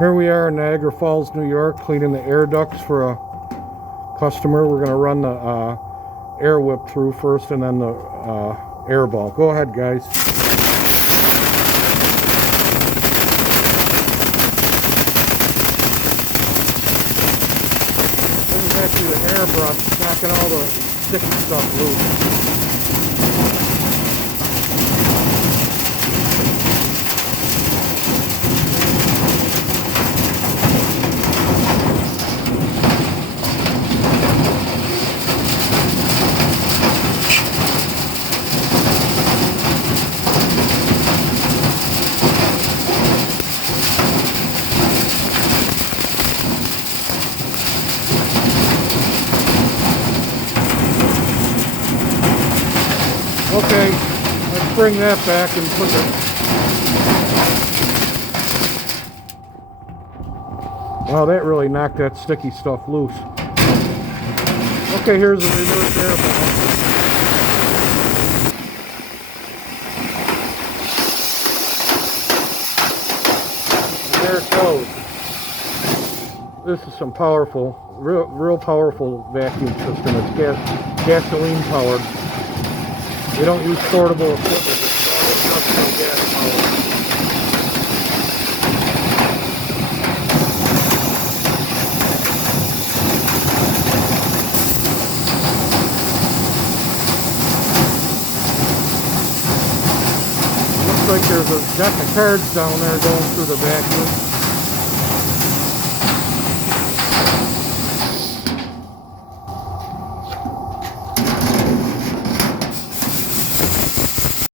Here we are in Niagara Falls, New York, cleaning the air ducts for a customer. We're going to run the air whip through first and then the air ball. Go ahead, guys. This is actually the airbrush knocking all the sticky stuff loose. Okay, let's bring that back and put it. Wow, that really knocked that sticky stuff loose. Okay, here's the reverse air ball. And there it goes. This is some powerful, real powerful vacuum system. It's gasoline powered. We don't use portable equipment. It's all industrial gas power. Looks like there's a deck of cards down there going through the vacuum.